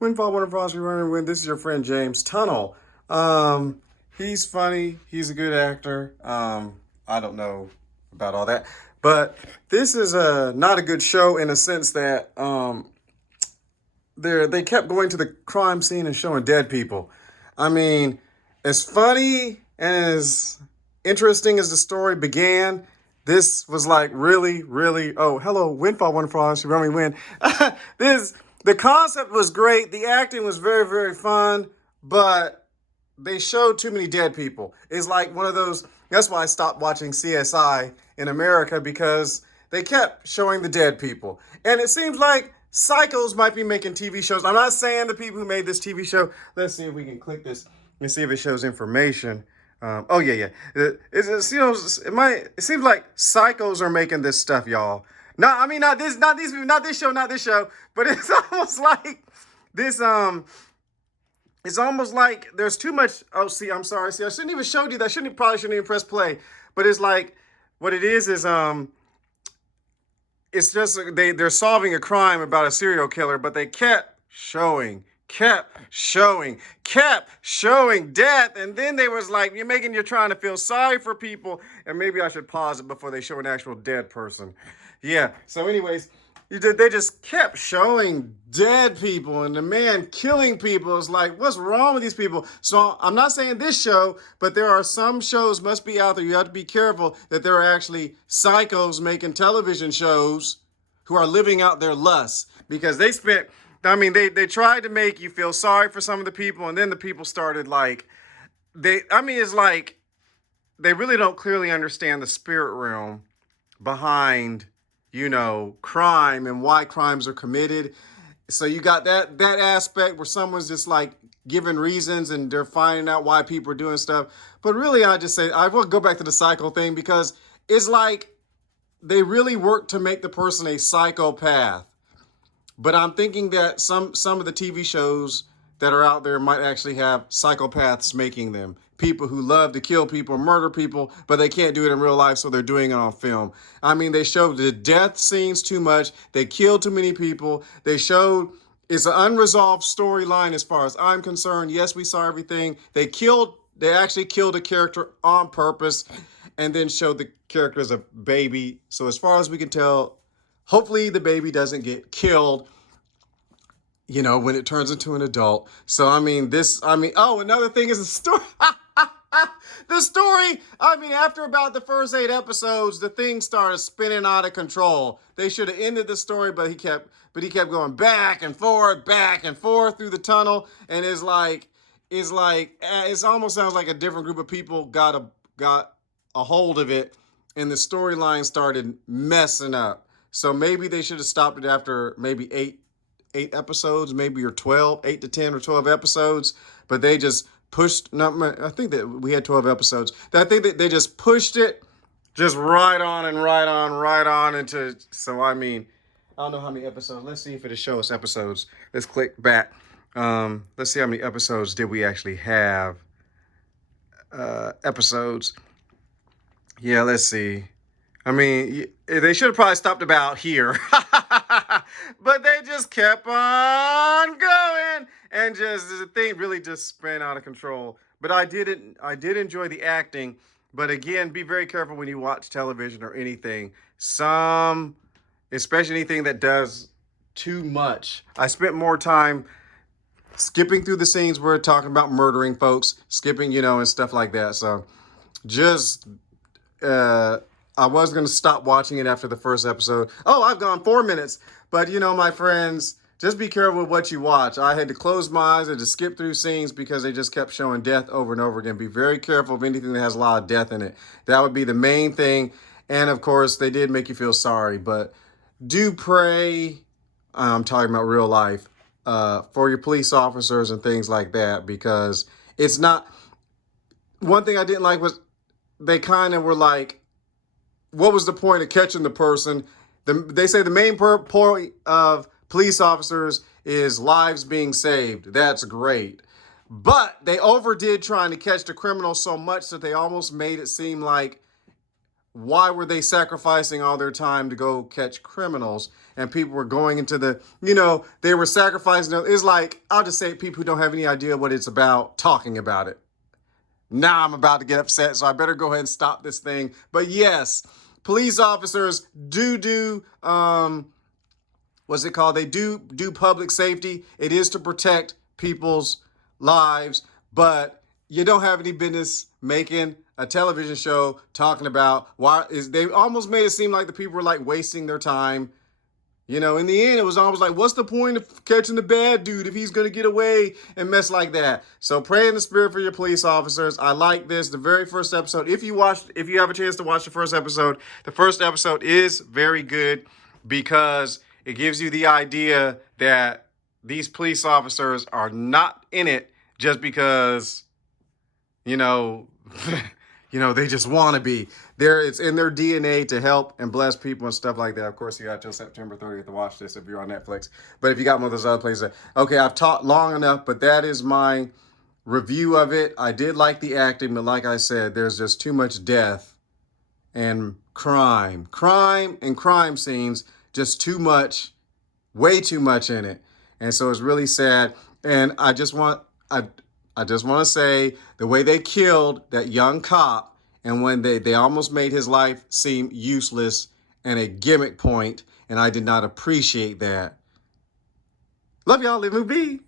Windfall, Wonderfall, Running Wind. This is your friend James Tunnel. He's funny. He's a good actor. I don't know about all that, but this is not a good show in a sense that they kept going to the crime scene and showing dead people. I mean, as funny and as interesting as the story began, this was like really, really. Oh, hello, Windfall, Wonderfall, Running Wind. This. The concept was great. The acting was very, very fun, but they showed too many dead people. It's like one of those. That's why I stopped watching CSI in America, because they kept showing the dead people. And it seems like psychos might be making TV shows. I'm not saying the people who made this TV show. Let's see if we can click this and see if it shows information. Oh yeah. It seems like psychos are making this stuff, y'all. No, I mean not these people, not this show. But it's almost like this. It's almost like there's too much. Oh, see, I'm sorry. See, I shouldn't even showed you that. Probably shouldn't even press play. But it's like what it is. It's just they're solving a crime about a serial killer, but they kept showing death, and then they was like, you're trying to feel sorry for people, and maybe I should pause it before they show an actual dead person. Yeah, so anyways, they just kept showing dead people, and the man killing people is like, what's wrong with these people? So I'm not saying this show, but there are some shows must be out there. You have to be careful that there are actually psychos making television shows who are living out their lusts, because they tried to make you feel sorry for some of the people, and then the people started it's like they really don't clearly understand the spirit realm behind, crime and why crimes are committed. So you got that aspect where someone's just like giving reasons and they're finding out why people are doing stuff. But really, I will go back to the psycho thing, because it's like they really work to make the person a psychopath. But I'm thinking that some of the TV shows that are out there might actually have psychopaths making them. People who love to kill people, murder people, but they can't do it in real life, so they're doing it on film. I mean, they showed the death scenes too much. They killed too many people. They showed it's an unresolved storyline as far as I'm concerned. Yes, we saw everything. They actually killed a character on purpose and then showed the character as a baby. So as far as we can tell, hopefully the baby doesn't get killed, when it turns into an adult. So, another thing is the story. The story, after about the first 8 episodes, the thing started spinning out of control. They should have ended the story, but he kept going back and forth through the tunnel. And it almost sounds like a different group of people got a hold of it, and the storyline started messing up. So maybe they should have stopped it after maybe eight episodes, maybe, or 12, 8 to 10 or 12 episodes. But they just pushed, I think that we had 12 episodes. I think that they just pushed it just right on into, so I don't know how many episodes. Let's see if it'll show us episodes. Let's click back. Let's see how many episodes did we actually have. Episodes. Yeah, let's see. They should have probably stopped about here. But they just kept on going, and the thing really just spun out of control. But I did enjoy the acting. But again, be very careful when you watch television or anything. Especially anything that does too much. I spent more time skipping through the scenes where we're talking about murdering folks, skipping, and stuff like that. So I was going to stop watching it after the first episode. Oh, I've gone 4 minutes. But, my friends, just be careful with what you watch. I had to close my eyes and to skip through scenes because they just kept showing death over and over again. Be very careful of anything that has a lot of death in it. That would be the main thing. And, of course, they did make you feel sorry. But do pray, I'm talking about real life, for your police officers and things like that, because it's not... One thing I didn't like was they kind of were like, what was the point of catching the person? They say the main point of police officers is lives being saved. That's great. But they overdid trying to catch the criminal so much that they almost made it seem like why were they sacrificing all their time to go catch criminals? And people were going into the, they were sacrificing. It's like, I'll just say people who don't have any idea what it's about talking about it. Now I'm about to get upset, so I better go ahead and stop this thing. But yes, police officers do what's it called? They do public safety. It is to protect people's lives, but you don't have any business making a television show talking about they almost made it seem like the people were like wasting their time. In the end, it was almost like, what's the point of catching the bad dude if he's going to get away and mess like that? So pray in the spirit for your police officers. I like this. The very first episode, if you have a chance to watch the first episode is very good because it gives you the idea that these police officers are not in it just because, they just want to be. It's in their DNA to help and bless people and stuff like that. Of course, you got till September 30th to watch this if you're on Netflix. But if you got one of those other places, okay, I've talked long enough, but that is my review of it. I did like the acting, but like I said, there's just too much death and crime and crime scenes, just too much, way too much in it. And so it's really sad. And I just want to say the way they killed that young cop and when they almost made his life seem useless and a gimmick point, and I did not appreciate that. Love y'all. Live and be.